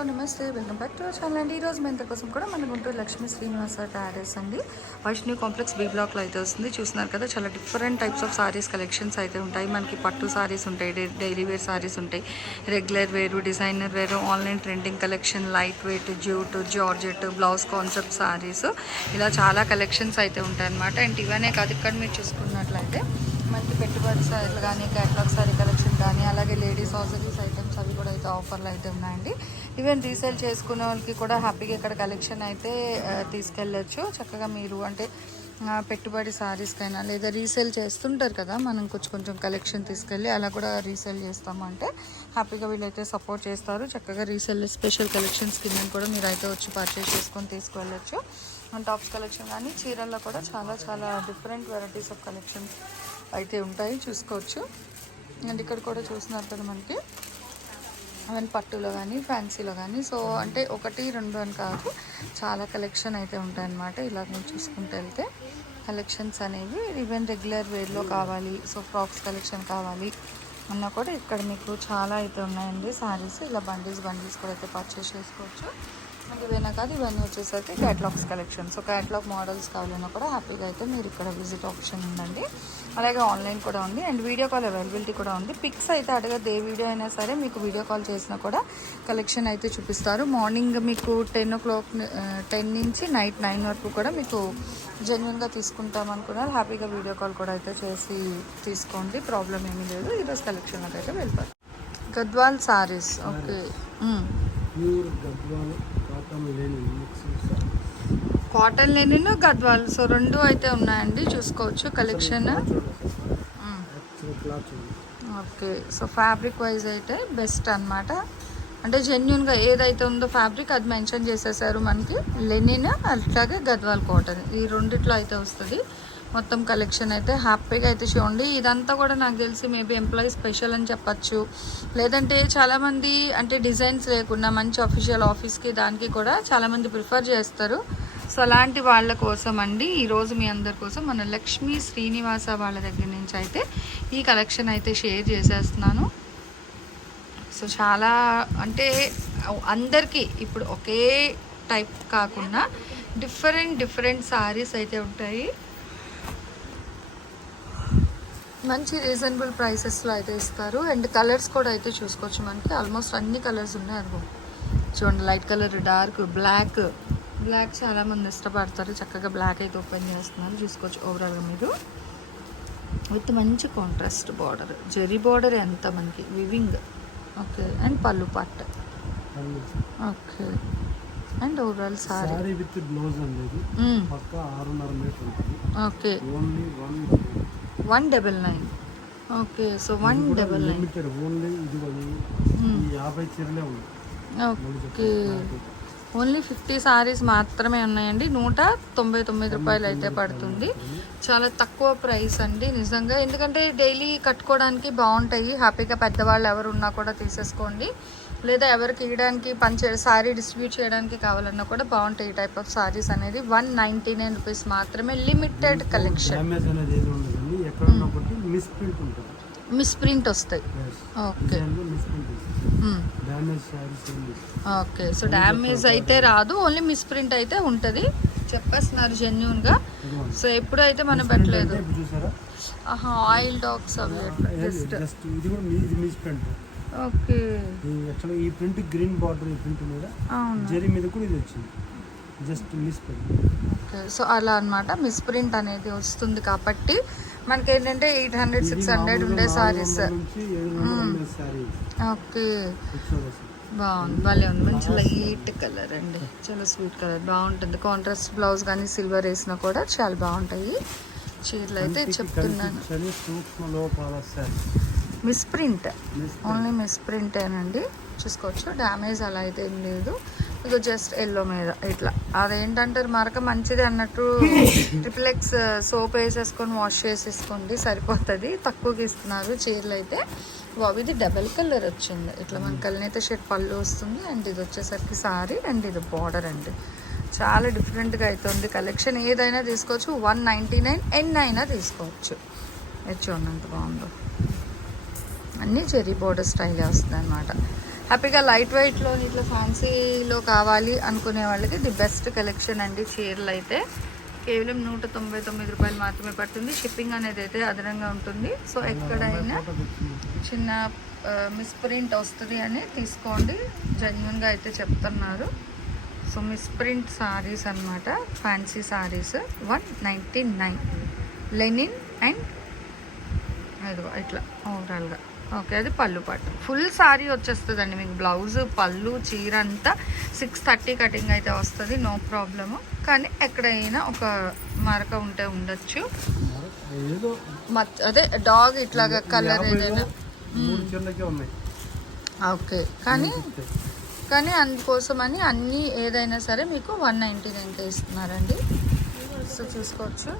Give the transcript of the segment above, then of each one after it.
Hello నమస్తే. Welcome back to channel అండి ఈరోజు మీ అందరి కోసం కూడా మన గుంటూరు లక్ష్మీ శ్రీనివాస ట్యారెస్ అండి. వైష్ణవి కాంప్లెక్స్ బీ బ్లాక్లో అయితే వస్తుంది. చూస్తున్నారు కదా చాలా different types of saris collections అయితే ఉంటాయి. మనకి పట్టు సారీస్ ఉంటాయి డైలీ వేర్ సారీస్ ఉంటాయి. రెగ్యులర్ వేరు డిజైనర్ వేరు online trending collection light weight jute georgette blouse concept saris ఇలా చాలా కలెక్షన్స్ అయితే ఉంటాయి అనమాట అండ్ ఇవనే కాదు ఇక్కడ మీరు చూసుకున్నట్లయితే మనకి పెట్టుబడి సారీలు కానీ క్యాటలాగ్ సారీ కలెక్షన్ కానీ అలాగే లేడీస్ హాజరీస్ ఐటమ్స్ అవి కూడా అయితే ఆఫర్లు అయితే ఉన్నాయండి. ఈవెన్ రీసేల్ చేసుకునే వాళ్ళకి కూడా హ్యాపీగా ఇక్కడ కలెక్షన్ అయితే తీసుకెళ్ళచ్చు తీసుకెళ్ళొచ్చు. చక్కగా మీరు అంటే పెట్టుబడి సారీస్కైనా లేదా రీసేల్ చేస్తుంటారు కదా మనం కొంచెం కొంచెం కలెక్షన్ తీసుకెళ్ళి అలా కూడా రీసేల్ చేస్తామంటే హ్యాపీగా వీళ్ళైతే సపోర్ట్ చేస్తారు. చక్కగా రీసేల్ స్పెషల్ కలెక్షన్స్ కింద కూడా మీరు అయితే వచ్చి పర్చేస్ చేసుకొని తీసుకెళ్ళొచ్చు. టాప్స్ కలెక్షన్ కానీ చీరల్లో కూడా చాలా చాలా డిఫరెంట్ వెరైటీస్ ఆఫ్ కలెక్షన్స్ అయితే ఉంటాయి. చూసుకోవచ్చు. అండ్ ఇక్కడ కూడా చూస్తున్నారు కదా మనకి. అవన్నీ పట్టులో కానీ ఫ్యాన్సీలో కానీ. సో అంటే ఒకటి రెండు అని కాదు. చాలా కలెక్షన్ అయితే ఉంటాయన్నమాట. ఇలా నేను చూసుకుంటూ వెళ్తే కలెక్షన్స్ అనేవి ఈవెన్ రెగ్యులర్ వేర్లో కావాలి. సో ఫ్రాక్స్ కలెక్షన్ కావాలి అన్నా కూడా ఇక్కడ మీకు చాలా అయితే ఉన్నాయండి. సారీస్ ఇలా బండిల్స్ బండిల్స్ కూడా అయితే పర్చేస్ చేసుకోవచ్చు. మనకి ఇవైనా కాదు ఇవన్నీ వచ్చేసరికి catalogues collection so catalogue models కావాలన్నా కూడా హ్యాపీగా అయితే మీరు ఇక్కడ విజిట్ ఆప్షన్ ఉందండి. అలాగే ఆన్లైన్ కూడా ఉంది. అండ్ వీడియో కాల్ అవైలబిలిటీ కూడా ఉంది. పిక్స్ అయితే అడగదు ఏ వీడియో అయినా సరే మీకు వీడియో కాల్ చేసినా కూడా కలెక్షన్ అయితే చూపిస్తారు. మార్నింగ్ మీకు టెన్ ఓ క్లాక్ టెన్ నుంచి నైట్ నైన్ వరకు కూడా మీకు జెన్యున్గా తీసుకుంటాం అనుకున్నారు హ్యాపీగా వీడియో కాల్ కూడా అయితే చేసి తీసుకోండి. ప్రాబ్లం ఏమీ లేదు. ఈరోజు కలెక్షన్లోకి అయితే వెళ్ళిపోతారు Gadwal saris okay pure Gadwal cotton linen Gadwal. So రెండు అయితే ఉన్నాయండి. చూసుకోవచ్చు కలెక్షన్. ఉంది ఓకే. సో ఫ్యాబ్రిక్ వైజ్ అయితే బెస్ట్ అన్నమాట. అంటే జెన్యున్గా ఏదైతే ఉందో ఫ్యాబ్రిక్ అది మెన్షన్ చేసేసారు మనకి. లెనిన్ అట్లాగే గద్వాల్ కాటన్. ఈ రెండిట్లో అయితే వస్తుంది. మొత్తం కలెక్షన్ అయితే హ్యాపీగా అయితే చూడండి ఇదంతా కూడా నాకు తెలిసి మేబీ ఎంప్లాయీ స్పెషల్ అని చెప్పచ్చు. లేదంటే చాలామంది అంటే డిజైన్స్ లేకుండా మంచి అఫీషియల్ ఆఫీస్కి దానికి కూడా చాలామంది ప్రిఫర్ చేస్తారు. సో అలాంటి వాళ్ళ కోసం అండి ఈరోజు మీ అందరి కోసం మన లక్ష్మీ శ్రీనివాస వాళ్ళ దగ్గర నుంచి అయితే ఈ కలెక్షన్ అయితే షేర్ చేసేస్తున్నాను. సో చాలా అంటే అందరికీ ఇప్పుడు ఒకే టైప్ కాకుండా డిఫరెంట్ డిఫరెంట్ సారీస్ అయితే ఉంటాయి. మంచి రీజనబుల్ ప్రైసెస్లో అయితే ఇస్తారు. అండ్ కలర్స్ కూడా అయితే చూసుకోవచ్చు మనకి. ఆల్మోస్ట్ అన్ని కలర్స్ ఉన్నాయి అదిగో. చూడండి light colour dark black. Black చాలా మంది ఇష్టపడతారు. చక్కగా బ్లాక్ అయితే ఓపెన్ చేస్తున్నారు. చూసుకోవచ్చు ఓవరాల్గా మీరు. విత్ మంచి కాంట్రాస్ట్ బార్డర్. జెరీ బార్డర్ ఎంత మనకి? వివింగ్. ఓకే. అండ్ పళ్ళు పట్ట. Okay. And overall sari. With blouse అనేది పక్క ఆరున్నర మీటర్ ఉంటుంది. Okay. Only one double nine okay so one double nine okay only fifty saris మాత్రమే ఉన్నాయండి. నూట తొంభై తొమ్మిది రూపాయలు అయితే పడుతుంది. చాలా తక్కువ ప్రైస్ అండి నిజంగా. ఎందుకంటే డైలీ కట్టుకోవడానికి బాగుంటాయి. హ్యాపీగా పెద్దవాళ్ళు ఎవరు ఉన్నా కూడా తీసేసుకోండి. లేదా ఎవరికి ఇవ్వడానికి పంచే సారీ డిస్ట్రిబ్యూట్ చేయడానికి కావాలన్నా కూడా బాగుంటాయి ఈ టైప్ ఆఫ్ సారీస్ అనేది. వన్ నైంటీ నైన్ రూపీస్ మాత్రమే లిమిటెడ్ కలెక్షన్ మిస్ ప్రింట్ వస్తాయి. ఓకే ఓకే సో డ్యామేజ్ అయితే రాదు. ఓన్లీ మిస్ ప్రింట్ అయితే ఉంటుంది. చెప్పేస్తున్నారు జెన్యున్గా ఇదిగోండి. సో ఎప్పుడైతే మనం పెట్టలేదు. ఆహా ఆయిల్ డాగ్స్ అవి జస్ట్ ఓకే. యాక్చువల్గా ఈ ప్రింట్ గ్రీన్ బార్డర్ ఈ ప్రింట్ మీద జరీ మీద కూడా ఇది వచ్చింది. Just miss print okay. So అలా అన్నమాట. మిస్ ప్రింట్ అనేది వస్తుంది కాబట్టి మనకి ఏంటంటే ఎయిట్ హండ్రెడ్ సిక్స్ హండ్రెడ్ ఉండే సారీస్ ఓకే. బాగుంది. భలే ఉంది. మంచి లైట్ కలర్ అండి. చాలా స్వీట్ కలర్ బాగుంటుంది. కాంట్రాస్ట్ బ్లౌజ్ కానీ సిల్వర్ వేసినా కూడా చాలా బాగుంటాయి. చీరలు అయితే చెప్తున్నాను. కనిపించని సూక్ష్మ లోపాల saree miss print. Miss only miss ప్రింటేనండి చూసుకోవచ్చు. డ్యామేజ్ అలా అయితే ఏం లేదు. ఇక జస్ట్ ఎల్లో మీద ఇట్లా. అదేంటంటారు మరక? మంచిది అన్నట్టు ట్రిపుల్ ఎక్స్ సోప్ వేసేసుకొని వాష్ చేసేసుకోండి. సరిపోతుంది. తక్కువకి ఇస్తున్నారు చీరలు అయితే. ఇది డబల్ కలర్ వచ్చింది. ఇట్లా మన కలనైతే షర్ట్ పళ్ళు వస్తుంది. అండ్ ఇది వచ్చేసరికి సారీ అండ్ ఇది బార్డర్ అండి. చాలా డిఫరెంట్గా అవుతుంది కలెక్షన్. ఏదైనా తీసుకోవచ్చు. వన్ నైంటీ నైన్ ఎన్ అయినా తీసుకోవచ్చు. ఇది చూడండి ఎంత బాగుందో. అన్నీ చెరీ బోర్డర్ స్టైలే వస్తుంది అనమాట హ్యాపీగా లైట్ వెయిట్లో ఇట్లా ఫ్యాన్సీలో కావాలి అనుకునే వాళ్ళకి ది బెస్ట్ కలెక్షన్ అండి చీరలు అయితే. కేవలం నూట తొంభై తొమ్మిది రూపాయలు మాత్రమే పడుతుంది. షిప్పింగ్ అనేది అయితే అదనంగా ఉంటుంది. సో ఎక్కడైనా చిన్న మిస్ప్రింట్ వస్తుంది అని తీసుకోండి. జెన్యున్గా అయితే చెప్తున్నారు. సో మిస్ప్రింట్ సారీస్ అన్నమాట. Fancy sarees one ninety nine linen and ఇట్లా ఓవరాల్గా ఓకే అది పళ్ళు పట్టు ఫుల్ సారీ వచ్చేస్తుందండి మీకు బ్లౌజ్ పళ్ళు చీర అంతా సిక్స్ థర్టీ కటింగ్ అయితే వస్తుంది నో ప్రాబ్లము కానీ ఎక్కడైనా ఒక మరక ఉంటే ఉండొచ్చు. అదే డాగ్ ఇట్లాగా కలర్ ఏదైనా. ఉన్నాయి. ఓకే కానీ కానీ అందుకోసమని అన్నీ ఏదైనా సరే మీకు వన్ నైంటీ నైన్కే ఇస్తున్నారండి. సో చూసుకోవచ్చు.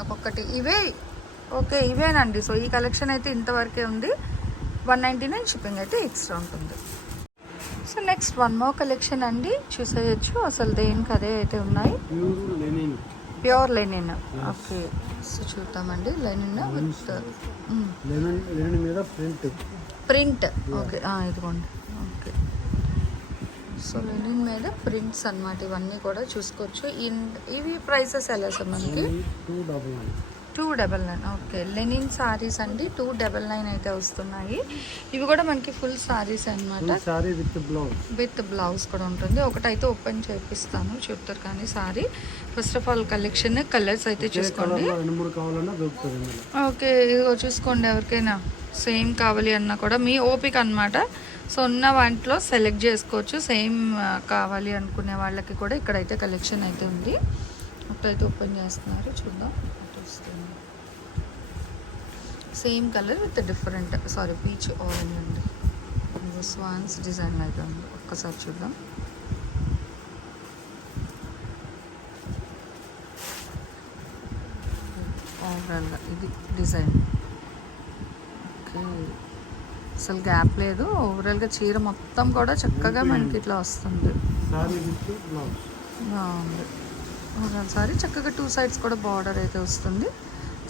ఒక్కొక్కటి. ఇవే ఓకే ఇవేనండి. సో ఈ కలెక్షన్ అయితే ఇంతవరకే ఉంది. వన్ నైంటీ నైన్ షిప్పింగ్ అయితే ఎక్స్ట్రా ఉంటుంది. So next one more collection అండి. చూసేయచ్చు. అసలు దేనికి అదే అయితే ఉన్నాయి. Pure linen. ఓకే. సో చూద్దామండి. లెనిన్ విత్ మీద ప్రింట్. ప్రింట్. ఓకే. ఇదిగోండి. ఓకే. సో లెనిన్ మీద ప్రింట్స్ అన్నమాట. ఇవన్నీ కూడా చూసుకోవచ్చు. ఇవి ప్రైసెస్ ఎలా సార్ మనకి? Two double two double nine. Okay linen sarees అండి. టూ డబల్ నైన్ అయితే వస్తున్నాయి. ఇవి కూడా మనకి ఫుల్ సారీస్ అన్నమాట. Full saree with blouse. With blouse కూడా ఉంటుంది. ఒకటైతే ఓపెన్ చేపిస్తాను. చెప్తారు కానీ saree. First of all collection colours అయితే చూసుకోండి. ఓకే ఇదిగో చూసుకోండి ఎవరికైనా. సేమ్ కావాలి అన్నా కూడా మీ ఓపిక అన్నమాట. సో ఉన్న వాటిలో సెలెక్ట్ చేసుకోవచ్చు. సేమ్ కావాలి అనుకునే వాళ్ళకి కూడా ఇక్కడైతే కలెక్షన్ అయితే ఉంది. ఒకటైతే ఓపెన్ చేస్తున్నారు. చూద్దాం. ఎటు వస్తుంది. Same colour with different sorry peach orange అండి స్వాన్స్ డిజైన్ అయితే ఉంది ఒక్కసారి చూద్దాం. ఓవరాల్గా ఇది డిజైన్. ఓకే. అసలు గ్యాప్ లేదు. ఓవరాల్గా చీర మొత్తం కూడా చక్కగా మనకి ఇట్లా వస్తుంది. బాగుంది. ఓవరాల్ సారీ. చక్కగా టూ సైడ్స్ కూడా బార్డర్ అయితే వస్తుంది.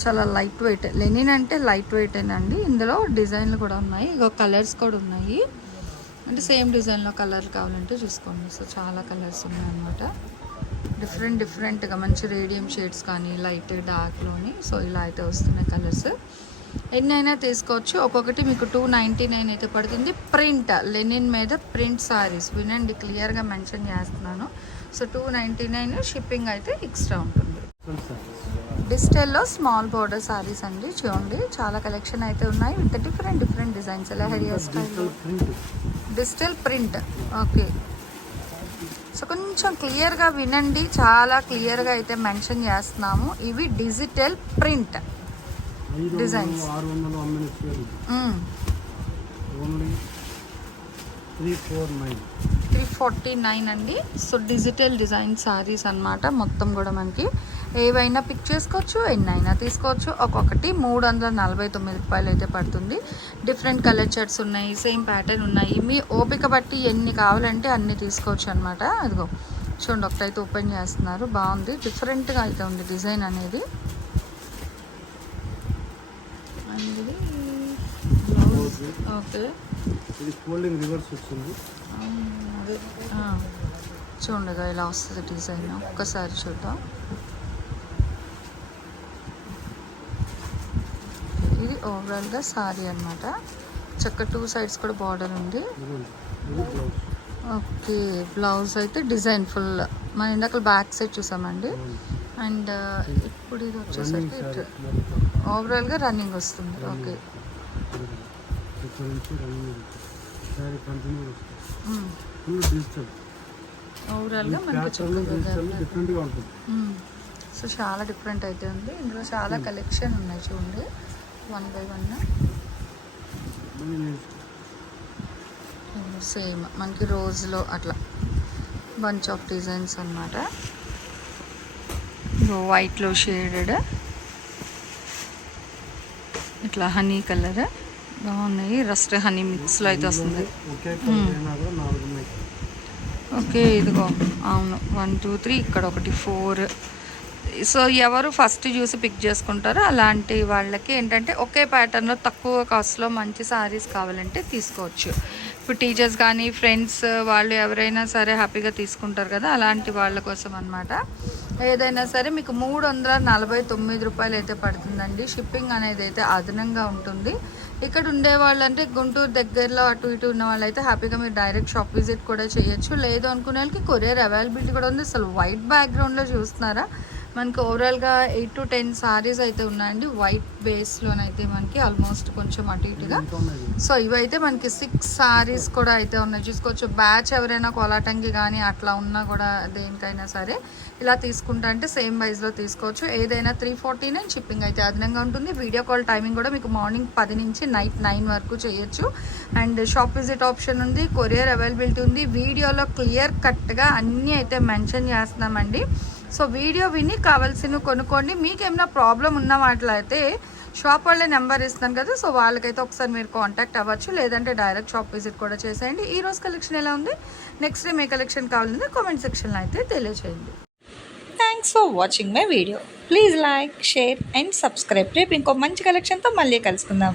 చాలా లైట్ వెయిట్ లెనిన్ అంటే లైట్ వెయిట్ అండి. ఇందులో డిజైన్లు కూడా ఉన్నాయి. ఇగో కలర్స్ కూడా ఉన్నాయి. అంటే సేమ్ డిజైన్లో కలర్ కావాలంటే చూసుకోండి. సో చాలా కలర్స్ ఉన్నాయన్నమాట. డిఫరెంట్ డిఫరెంట్గా మంచి రేడియం షేడ్స్ కానీ లైట్ డార్క్లోని సో ఇలా అయితే వస్తున్నాయి కలర్స్. ఎన్ని అయినా తీసుకోవచ్చు. ఒక్కొక్కటి మీకు టూ నైంటీ నైన్ అయితే పడుతుంది. ప్రింట్ లెనిన్ మీద ప్రింట్ సారీస్. వినండి క్లియర్గా మెన్షన్ చేస్తున్నాను. So two ninety nine shipping అయితే ఎక్స్ట్రా ఉంటుంది. డిజిటల్లో స్మాల్ బోర్డర్ సారీస్ అండి చూడండి. చాలా కలెక్షన్ అయితే ఉన్నాయి విత్ డిఫరెంట్ డిఫరెంట్ డిజైన్స్ ఎలా hair style digital print okay so కొంచెం క్లియర్గా వినండి. చాలా క్లియర్గా అయితే మెన్షన్ చేస్తున్నాము. ఇవి డిజిటల్ ప్రింట్ చీరలు. Only three four nine three forty nine అండి. సో డిజిటల్ డిజైన్ శారీస్ అన్నమాట మొత్తం కూడా మనకి. ఏవైనా పిక్ చేసుకోవచ్చు ఎన్నైనా తీసుకోవచ్చు. ఒక్కొక్కటి మూడు వందల నలభై తొమ్మిది రూపాయలు అయితే పడుతుంది. డిఫరెంట్ కలర్ షర్ట్స్ ఉన్నాయి సేమ్ ప్యాటర్న్ ఉన్నాయి. మీ ఓపిక బట్టి ఎన్ని కావాలంటే అన్ని తీసుకోవచ్చు అనమాట అదిగో చూడండి ఒకటైతే ఓపెన్ చేస్తున్నారు. బాగుంది. డిఫరెంట్గా అయితే ఉంది డిజైన్ అనేది. Blouse okay. ఇది ఫోల్డింగ్ రివర్స్ వచ్చింది. చూడగా ఇలా వస్తుంది డిజైన్. ఒక్కసారి చూద్దాం. ఇది ఓవరాల్గా సారీ అన్నమాట. చక్క టూ సైడ్స్ కూడా బార్డర్ ఉంది. ఓకే బ్లౌజ్ అయితే డిజైన్ ఫుల్ మన ఇందాక బ్యాక్ సైడ్ చూసామండి. అండ్ ఇప్పుడు ఇది వచ్చేసరికి ఓవరాల్గా రన్నింగ్ వస్తుంది. ఓకే ఇక్కడ నుంచి రన్నింగ్ సారీ కంటిన్యూ వస్తుంది. ఫుల్ డిజిటల్ ఓవరాల్గా మనకి డిఫరెంట్గా ఉంటుంది. సో చాలా డిఫరెంట్ అయితే ఉంది. ఇందులో చాలా కలెక్షన్ ఉన్నాయి చూడండి. వన్ బై వన్ సేమ్ మనకి రోజులో అట్లా బంచ్ ఆఫ్ డిజైన్స్ అనమాట వైట్లో షేడెడ్ ఇట్లా హనీ కలర్ బాగున్నాయి. రస్ట్ హనీ మిక్స్లో అయితే వస్తుంది. ఓకే ఇదిగో అవును. వన్ టూ త్రీ ఇక్కడ ఒకటి ఫోర్ సో ఎవరు ఫస్ట్ చూసి పిక్ చేసుకుంటారో అలాంటి వాళ్ళకి ఏంటంటే ఒకే ప్యాటర్న్లో తక్కువ కాస్ట్లో మంచి సారీస్ కావాలంటే తీసుకోవచ్చు. ఇప్పుడు టీచర్స్ కానీ ఫ్రెండ్స్ వాళ్ళు ఎవరైనా సరే హ్యాపీగా తీసుకుంటారు కదా అలాంటి వాళ్ళ కోసం అనమాట ఏదైనా సరే మీకు మూడు వందల నలభై తొమ్మిది రూపాయలు అయితే పడుతుందండి. షిప్పింగ్ అనేది అయితే అదనంగా ఉంటుంది. ఇక్కడ ఉండే వాళ్ళంటే గుంటూరు దగ్గరలో అటు ఇటు ఉన్న వాళ్ళైతే హ్యాపీగా మీరు డైరెక్ట్ షాప్ విజిట్ కూడా చేయొచ్చు. లేదు అనుకునే వాళ్ళకి కొరియర్ అవైలబిలిటీ కూడా ఉంది. అసలు వైట్ బ్యాక్గ్రౌండ్లో చూస్తున్నారా? మనకి ఓవరాల్గా ఎయిట్ టు టెన్ సారీస్ అయితే ఉన్నాయండి. వైట్ బేస్లోనైతే మనకి ఆల్మోస్ట్ కొంచెం అటు ఇటుగా. సో ఇవైతే మనకి సిక్స్ సారీస్ కూడా అయితే ఉన్నాయి. చూసుకోవచ్చు. బ్యాచ్ ఎవరైనా కోలాటంగి కానీ అట్లా ఉన్నా కూడా దేనికైనా సరే ఇలా తీసుకుంటా అంటే సేమ్ వైజ్లో తీసుకోవచ్చు. ఏదైనా త్రీ ఫార్టీ నైన్ షిప్పింగ్ అయితే అదనంగా ఉంటుంది. వీడియో కాల్ టైమింగ్ కూడా మీకు మార్నింగ్ పది నుంచి నైట్ నైన్ వరకు చేయొచ్చు. అండ్ షాప్ విజిట్ ఆప్షన్ ఉంది కొరియర్ అవైలబిలిటీ ఉంది. వీడియోలో క్లియర్ కట్గా అన్నీ అయితే మెన్షన్ చేస్తున్నామండి. సో వీడియో విని కావాల్సినవి కొనుక్కోండి. మీకు ఏమైనా ప్రాబ్లం ఉన్న వాటిలైతే షాప్ వాళ్ళే నెంబర్ ఇస్తాను కదా సో వాళ్ళకైతే ఒకసారి మీరు కాంటాక్ట్ అవ్వచ్చు. లేదంటే డైరెక్ట్ షాప్ విజిట్ కూడా చేసేయండి. ఈ రోజు కలెక్షన్ ఎలా ఉంది? నెక్స్ట్ డే మీ కలెక్షన్ కావాలంటే కామెంట్ సెక్షన్లో అయితే తెలియచేయండి. Thanks for watching my video please like share and subscribe రేపు ఇంకో మంచి కలెక్షన్తో మళ్ళీ కలుసుకుందాం.